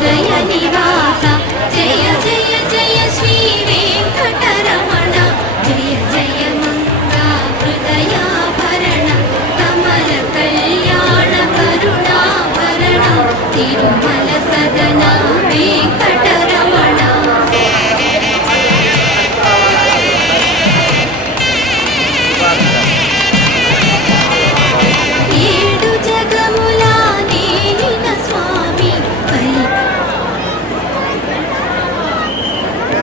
హృదయ నివాస జయ జయ జయ శ్రీ వెంకటరమణ జయ జయ మంగా హృదయాభరణ కమల కళ్యాణ కరుణాభరణ తిరుమల